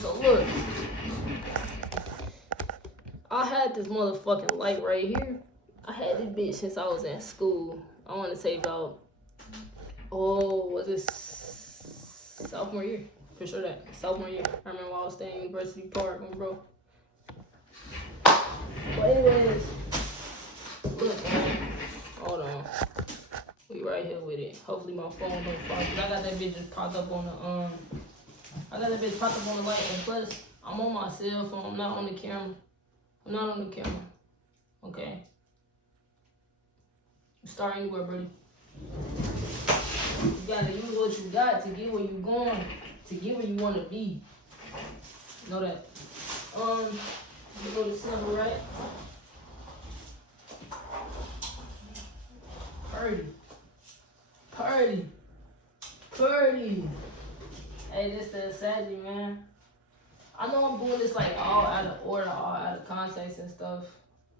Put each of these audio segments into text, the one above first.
so look. I had this motherfucking light right here. I had this bitch since I was in school. I want to say about, was it sophomore year? For sure that. Sophomore year. I remember I was staying in University Park, bro. But anyways, look, man. Hold on. We right here with it. Hopefully my phone don't fall. Cause I got that bitch just popped up on the I got that bitch popped up on the light, and plus I'm on my cell phone. I'm not on the camera. I'm not on the camera. Okay. Start anywhere, buddy. You gotta use what you got to get where you going, to get where you wanna be. Know that. You go to symbol, right? Purdy. Hey, this the SAGGI, man. I know I'm doing this like all out of order, all out of context and stuff,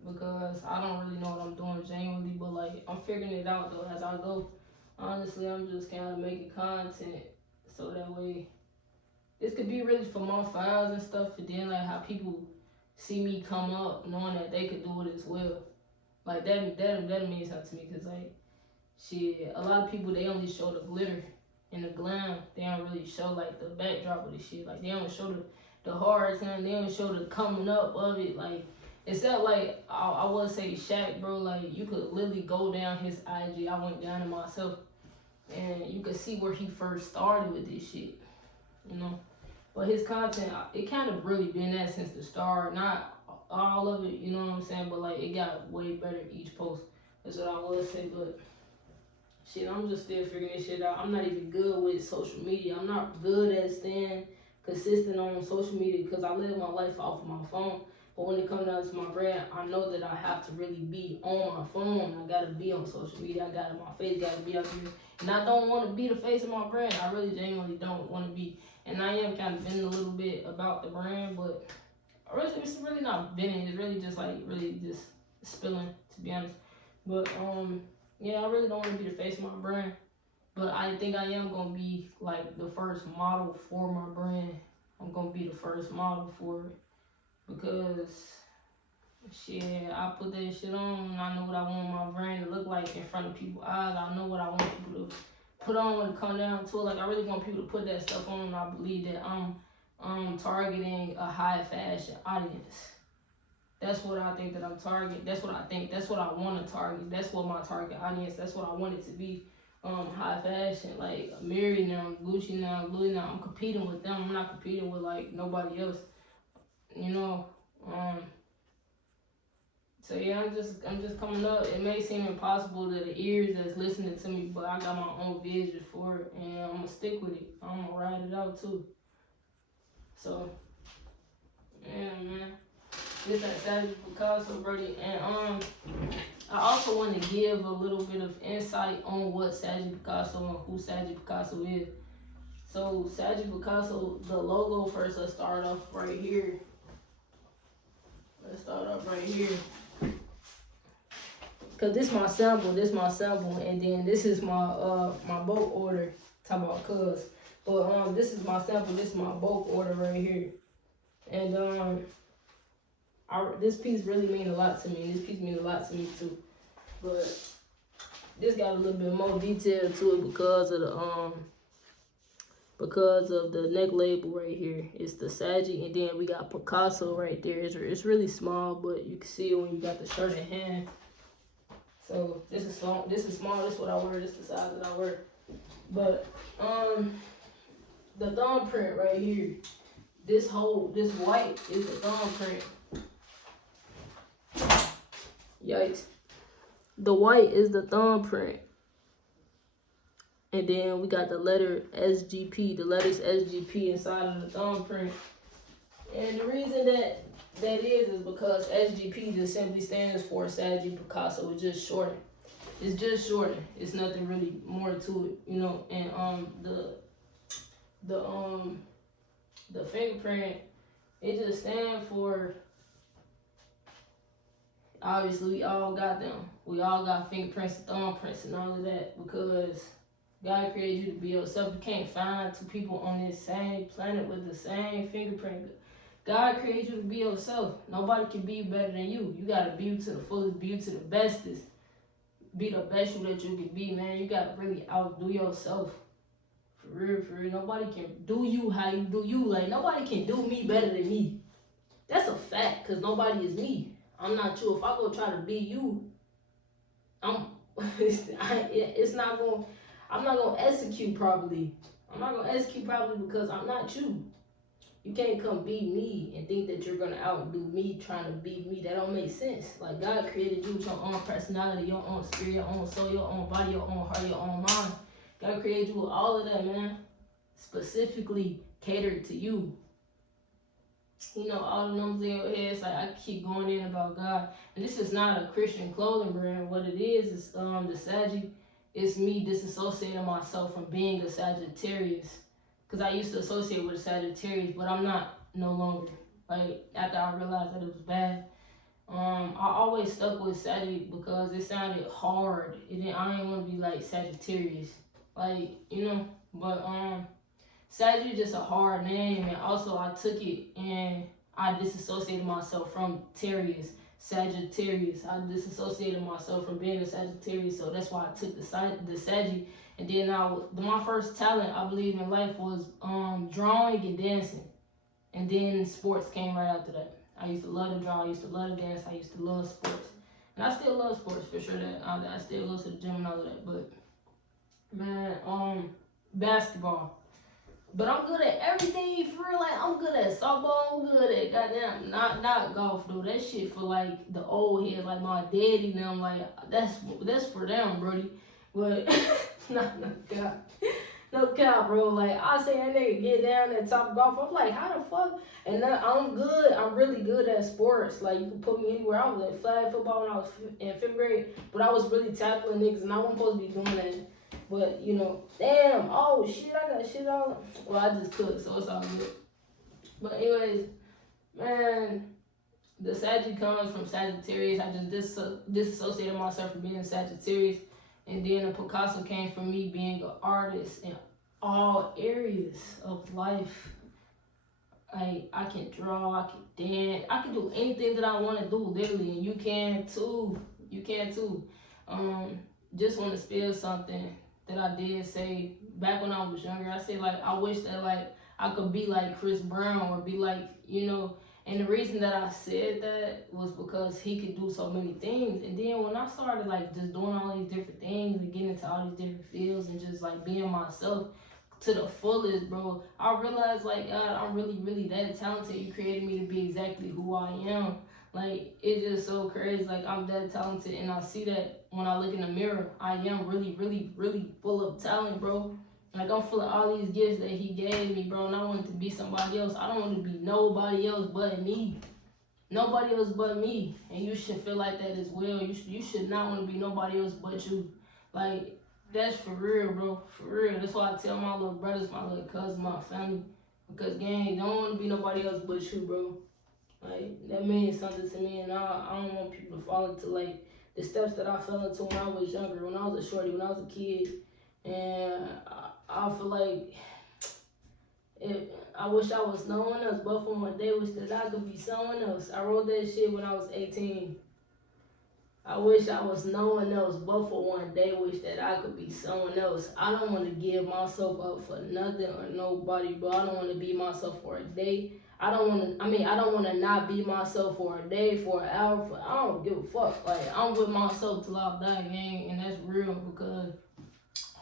because I don't really know what I'm doing genuinely, but like I'm figuring it out though as I go. Honestly, I'm just kind of making content so that way this could be really for my files and stuff, and then like how people see me come up knowing that they could do it as well. Like that means something to me, because like shit, a lot of people, they only show the glitter and the glam. They don't really show like the backdrop of the shit. Like they don't show the hard time. They don't show the coming up of it. Like except like I would say Shaq, bro. Like you could literally go down his IG. I went down it myself, and you could see where he first started with this shit. You know, but his content, it kind of really been that since the start. Not all of it, you know what I'm saying, but like it got way better each post. That's what I would say, but. Shit, I'm just still figuring this shit out. I'm not even good with social media. I'm not good at staying consistent on social media because I live my life off of my phone. But when it comes down to my brand, I know that I have to really be on my phone. I gotta be on social media. I gotta, my face gotta be out there. And I don't want to be the face of my brand. I really genuinely don't want to be. And I am kind of venting a little bit about the brand, but it's really not venting. It's really just like just spilling, to be honest. But yeah, I really don't want to be the face of my brand, but I think I am going to be like the first model for my brand. I'm going to be the first model for it because shit, I put that shit on and I know what I want my brand to look like in front of people's eyes. I know what I want people to put on when it comes down to it. Like I really want people to put that stuff on, and I believe that I'm targeting a high fashion audience. That's what I think that I'm targeting. That's what I think. That's what I want to target. That's what my target audience. That's what I want it to be. High fashion, like Mary now, Gucci now, Louis now. I'm competing with them. I'm not competing with like nobody else. You know. So yeah, I'm just coming up. It may seem impossible to the ears that's listening to me, but I got my own vision for it, and I'm gonna stick with it. I'm gonna ride it out too. So yeah, man. This at SAGGI PICASSO, Brody, and I also want to give a little bit of insight on what SAGGI PICASSO and who SAGGI PICASSO is. So SAGGI PICASSO, the logo first. Let's start off right here. Cause this my sample, and then this is my my bulk order. Talk about cuz, but this is my sample. This is my bulk order right here, and this piece really means a lot to me. This piece means a lot to me too. But this got a little bit more detail to it because of the neck label right here. It's the SAGGI, and then we got PICASSO right there. It's really small, but you can see it when you got the shirt in hand. So this is small. This is what I wear. This is the size that I wear. But the thumbprint right here. This white is the thumbprint. Yikes. The white is the thumbprint. And then we got the letter SGP, the letters SGP inside of the thumbprint. And the reason that is because SGP just simply stands for SAGGI PICASSO. It's just shortened. It's nothing really more to it, you know. And the fingerprint, it just stands for, obviously we all got them. We all got fingerprints and thumbprints and all of that because God created you to be yourself. You can't find two people on this same planet with the same fingerprint. God created you to be yourself. Nobody can be you better than you. You gotta be you to the fullest, be you to the bestest. Be the best you that you can be, man. You gotta really outdo yourself. For real, for real. Nobody can do you how you do you. Like, nobody can do me better than me. That's a fact, because nobody is me. I'm not you. If I go try to be you, it's not going, I'm not going to execute properly. I'm not going to execute properly because I'm not you. You can't come be me and think that you're going to outdo me trying to be me. That don't make sense. Like, God created you with your own personality, your own spirit, your own soul, your own body, your own heart, your own mind. God created you with all of that, man. Specifically catered to you. You know, all the numbers in your head. It's like I keep going in about God. And this is not a Christian clothing brand. What it is the SAGGI. It's me disassociating myself from being a Sagittarius. Because I used to associate with a Sagittarius, but I'm not no longer. Like, after I realized that it was bad. I always stuck with SAGGI because it sounded hard. I didn't want to be like Sagittarius. Like, you know, but SAGGI is just a hard name, and also I took it and I disassociated myself from Sagittarius. I disassociated myself from being a Sagittarius, so that's why I took the SAGGI. And then my first talent, I believe, in life was drawing and dancing, and then sports came right after that. I used to love to draw, I used to love to dance, I used to love sports, and I still love sports for sure. That I still go to the gym and all of that, but man, basketball. But I'm good at everything for real. Like, I'm good at softball. I'm good at goddamn not golf though. That shit for like the old heads, like my daddy and them. Like that's for them, Brody. But no cap, bro. Like I say that nigga get down at top golf. I'm like, how the fuck? And now I'm good. I'm really good at sports. Like, you can put me anywhere. I was at flag football when I was in 5th grade, but I was really tackling niggas, and I wasn't supposed to be doing that. But, you know, damn, oh shit, I got shit on. Well, I just cooked, so it's all good. But anyways, man, the SAGGI comes from Sagittarius. I just disassociated myself from being Sagittarius. And then the PICASSO came from me being an artist in all areas of life. I can draw, I can dance, I can do anything that I want to do, literally, and you can too. You can too. Just want to spill something that I did say back when I was younger. I said, like, I wish that, like, I could be like Chris Brown or be like, you know, and the reason that I said that was because he could do so many things. And then when I started, like, just doing all these different things and getting into all these different fields and just, like, being myself to the fullest, bro, I realized, like, God, I'm really, really that talented. You created me to be exactly who I am. Like, it's just so crazy. Like, I'm that talented, and I see that when I look in the mirror. I am really, really, really full of talent, bro. Like, I'm full of all these gifts that he gave me, bro, and I want to be somebody else. I don't want to be nobody else but me. Nobody else but me. And you should feel like that as well. You should not want to be nobody else but you. Like, that's for real, bro. For real. That's why I tell my little brothers, my little cousins, my family. Because, gang, don't want to be nobody else but you, bro. Like, that means something to me, and I don't want people to fall into, like, the steps that I fell into when I was younger, when I was a shorty, when I was a kid. And I feel like I wish I was no one else, but for one day, wish that I could be someone else. I wrote that shit when I was 18. I wish I was no one else, but for one day, wish that I could be someone else. I don't want to give myself up for nothing or nobody, bro. I don't want to be myself for a day. I don't want to not be myself for a day, for an hour, I don't give a fuck. Like, I'm with myself till I die, gang, and that's real, because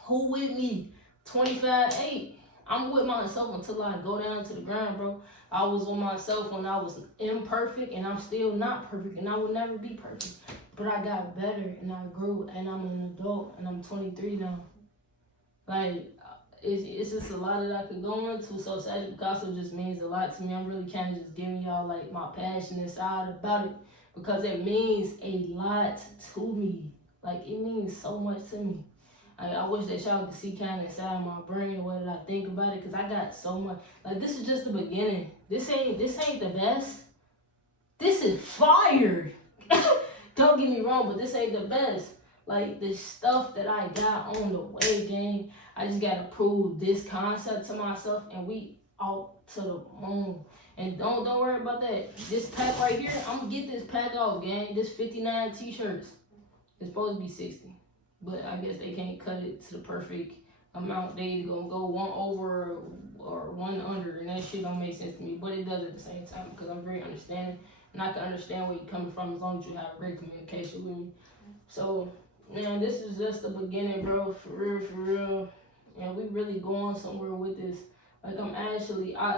who with me? 25-8. I'm with myself until I go down to the ground, bro. I was with myself when I was imperfect, and I'm still not perfect, and I will never be perfect. But I got better, and I grew, and I'm an adult, and I'm 23 now. Like, it's just a lot that I could go into. So SAGGI PICASSO just means a lot to me. I'm really kind of just giving y'all, like, my passionate side about it, because it means a lot to me. Like, it means so much to me. Like, I wish that y'all could see kind of inside my brain what did I think about it, because I got so much. Like, this is just the beginning. This ain't the best. This is fire. Don't get me wrong, but this ain't the best. Like, the stuff that I got on the way, gang, I just gotta prove this concept to myself, and we out to the moon. And don't worry about that. This pack right here, I'm gonna get this pack off, gang. This 59 t-shirts. It's supposed to be 60, but I guess they can't cut it to the perfect amount. They either gonna go one over or one under, and that shit don't make sense to me. But it does at the same time because I'm very understanding, and I can understand where you're coming from as long as you have great communication with me. So, man, this is just the beginning, bro. For real. And we really going somewhere with this. Like,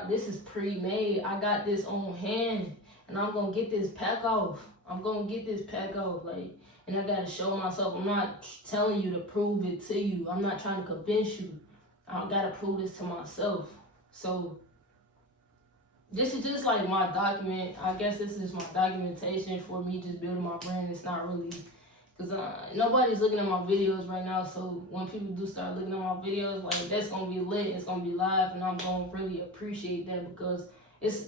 this is pre-made. I got this on hand, and I'm gonna get this pack off. Like, and I gotta show myself. I'm not telling you to prove it to you. I'm not trying to convince you. I gotta prove this to myself. So, this is just like my document. I guess this is my documentation for me just building my brand. It's not really, because nobody's looking at my videos right now. So when people do start looking at my videos, like, that's going to be lit. It's going to be live. And I'm going to really appreciate that because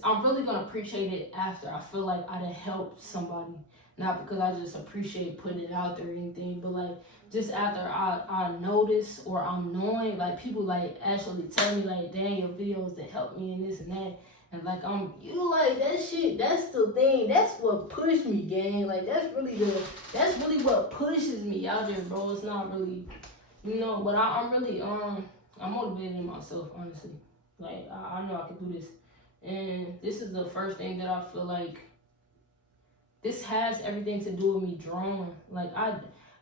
I'm really going to appreciate it after I feel like I done helped somebody. Not because I just appreciate putting it out there or anything, but like just after I notice or I'm knowing, like people like actually tell me like, dang, your videos that help me and this and that. And like you like that shit, that's the thing, that's what pushed me, gang. Like that's really what pushes me out there, bro. It's not really, but I'm really I'm motivated in myself, honestly. Like I know I can do this. And this is the first thing that I feel like this has everything to do with me drawing. Like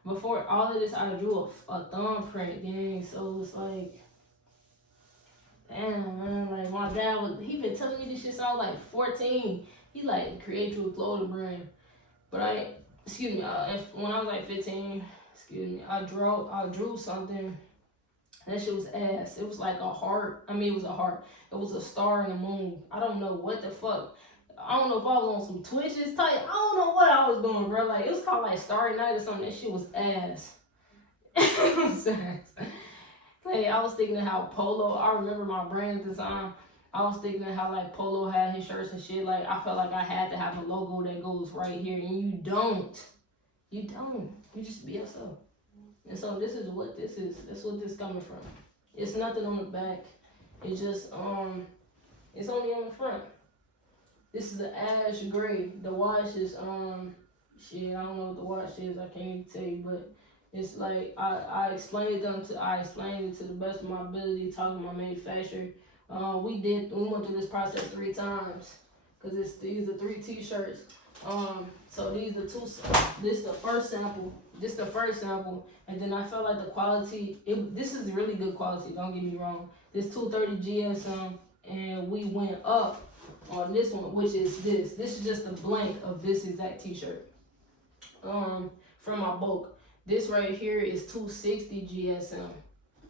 before all of this, I drew a thumbprint, gang. So it's like, damn, man, like my dad he been telling me this shit since I was like 14. He like create you a clothing brand. But when I was like 15, I drew something. That shit was ass. It was like a heart. It was a heart. It was a star and a moon. I don't know what the fuck. I don't know if I was on some Twitches type. I don't know what I was doing, bro. Like, it was called like Starry Night or something. That shit was ass. Like, I was thinking of how Polo, I remember my brand at the time. I was thinking of how like Polo had his shirts and shit. Like, I felt like I had to have a logo that goes right here. And you don't. You just be yourself. And so this is what this is. That's what this coming from. It's nothing on the back. It's just, it's only on the front. This is the ash gray. The wash is, I don't know what the wash is. I can't even tell you, but it's like, I explained it to the best of my ability, talking to my manufacturer. We went through this process 3 times, because these are 3 t-shirts. So these are this is the first sample, and then I felt like the quality, this is really good quality, don't get me wrong. This 230 GSM, and we went up on this one, which is this. This is just a blank of this exact t-shirt from my bulk. This right here is 260 GSM.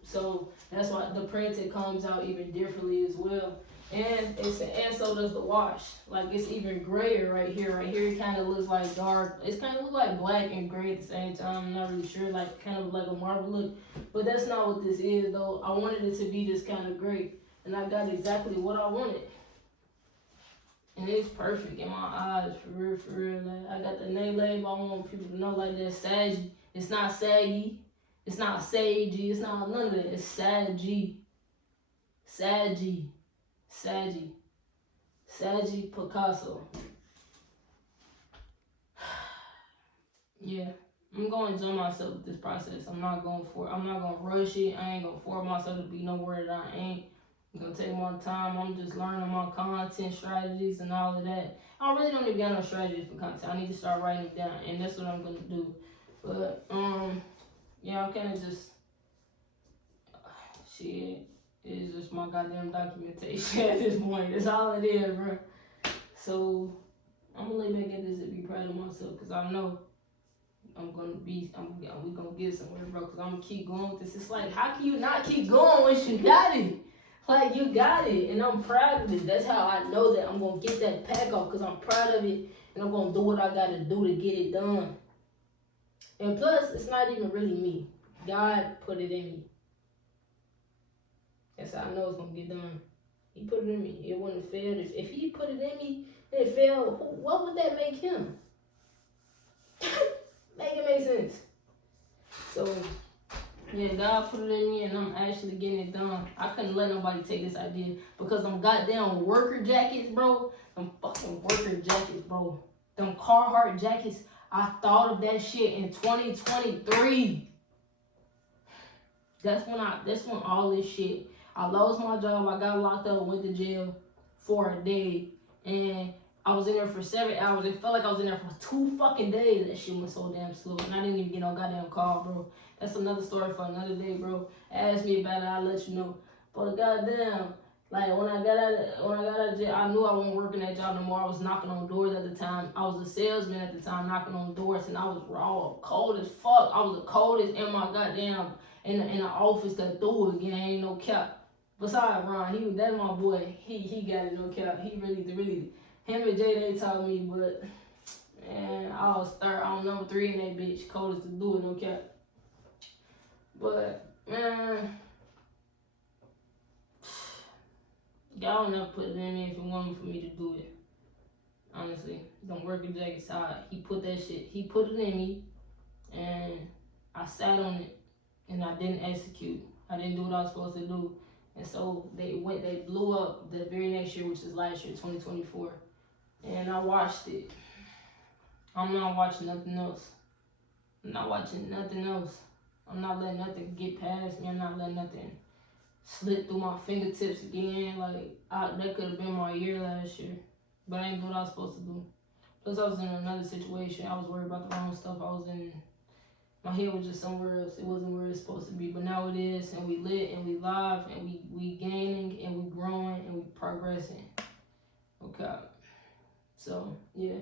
So that's why the printed comes out even differently as well. And so does the wash. Like, it's even grayer right here. Right here, it kind of looks like dark. It's kind of look like black and gray at the same time. I'm not really sure. Like, kind of like a marble look. But that's not what this is, though. I wanted it to be this kind of gray. And I got exactly what I wanted. And it's perfect in my eyes, for real. Like, I got the name label. I want people to know, like, that's SAGGI. It's not SAGGI. It's not SAGGI. It's not none of that. It's SAGGI. SAGGI. SAGGI PICASSO. Yeah, I'm going to enjoy myself with this process. I'm not going to rush it. I ain't going to force myself to be nowhere that I ain't. I'm going to take my time. I'm just learning my content strategies and all of that. I really don't even got no strategy for content. I need to start writing it down, and that's what I'm going to do. But, yeah, I'm kind of just, shit. It's just my goddamn documentation at this point. That's all it is, bro. So, I'm gonna lay back at this and be proud of myself, because I know we gonna get somewhere, bro, because I'm gonna keep going with this. It's like, how can you not keep going once you got it? Like, you got it, and I'm proud of it. That's how I know that I'm gonna get that pack off, because I'm proud of it, and I'm gonna do what I gotta do to get it done. And plus, it's not even really me. God put it in me. That's how I know it's gonna get done. He put it in me. It wouldn't have failed. If he put it in me and it failed, what would that make him? Make it make sense. So, Yeah, God put it in me and I'm actually getting it done. I couldn't let nobody take this idea because them goddamn worker jackets, bro. Them fucking worker jackets, bro. Them Carhartt jackets. I thought of that shit in 2023. That's when all this shit. I lost my job. I got locked up, went to jail for a day, and I was in there for 7 hours. It felt like I was in there for 2 fucking days. That shit was so damn slow, and I didn't even get no goddamn call, bro. That's another story for another day, bro. Ask me about it, I'll let you know. But goddamn, like when I got out of jail, I knew I wasn't working that job no more. I was knocking on doors at the time. I was a salesman at the time, knocking on doors, and I was raw, cold as fuck. I was the coldest in my goddamn in the office that threw it again. Ain't no cap. Besides Ron, that's my boy. He got it, no cap. He really him and Jay they taught me, but man, I was number 3 in that bitch, coldest to do it, no cap. But man, God never put it in me if it wasn't for me to do it. Honestly, them working jackets, he put that shit. He put it in me, and I sat on it, and I didn't execute. I didn't do what I was supposed to do. And so they blew up the very next year, which is last year, 2024. And I watched it. I'm not watching nothing else. I'm not watching nothing else. I'm not letting nothing get past me. I'm not letting nothing slip through my fingertips again. Like, that could have been my year last year. But I ain't do what I was supposed to do. Plus, I was in another situation. I was worried about the wrong stuff. My head was just somewhere else. It wasn't where it's supposed to be. But now it is, and we lit, and we live, and we gaining, and we growing, and we progressing. Okay. So, yeah.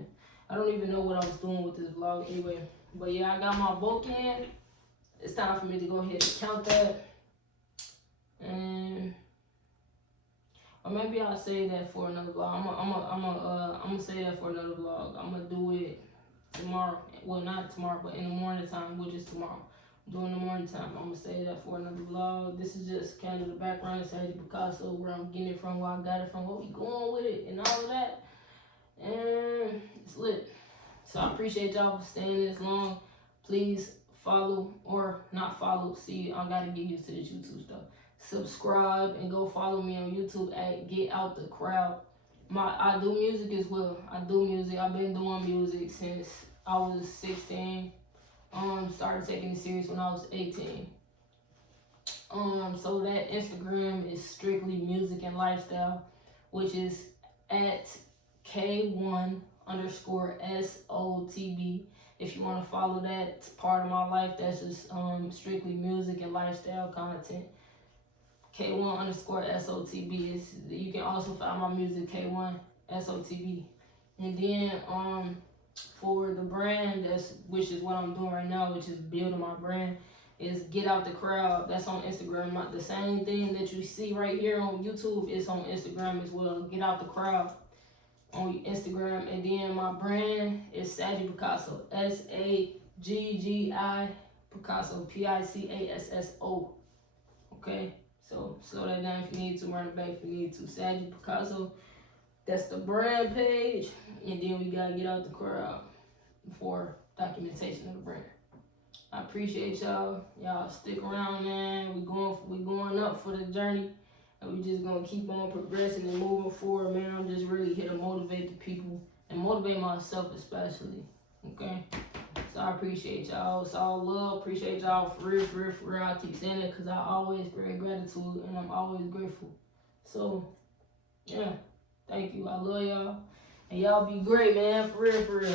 I don't even know what I was doing with this vlog anyway. But yeah, I got my book in. It's time for me to go ahead and count that. And or maybe I'll save that for another vlog. I'm gonna save that for another vlog. I'm gonna do it tomorrow. Well, not tomorrow, but in the morning time, which is tomorrow. During the morning time, I'm gonna save that for another vlog. This is just kind of the background of SAGGI PICASSO, where I'm getting it from, where I got it from, what we going with it, and all of that. And it's lit. So I appreciate y'all for staying this long. Please follow or not follow. See, I gotta get used to this YouTube stuff. Subscribe and go follow me on YouTube at Get Out the Crowd. I do music as well. I do music. I've been doing music since I was 16. Started taking it serious when I was 18. So that Instagram is strictly music and lifestyle, which is at K1_SOTB. If you want to follow that, it's part of my life. That's just strictly music and lifestyle content. K1_SOTB is. You can also find my music K1SOTB. And then for the brand, which is what I'm doing right now, which is building my brand, is Get Out the Crowd. That's on Instagram. The same thing that you see right here on YouTube is on Instagram as well. Get Out the Crowd on Instagram. And then my brand is SAGGI PICASSO. SAGGI PICASSO. PICASSO. Okay? So slow that down if you need to, run it back if you need to. SAGGI PICASSO. That's the brand page. And then we gotta Get Out the Crowd for documentation of the brand. I appreciate y'all. Y'all stick around, man. We going up for the journey. And we just gonna keep on progressing and moving forward, man. I'm just really here to motivate the people and motivate myself especially. Okay? So I appreciate y'all. It's all love. Appreciate y'all for real. I keep saying it because I always bring gratitude and I'm always grateful. So, yeah. Thank you. I love y'all. And y'all be great, man. For real.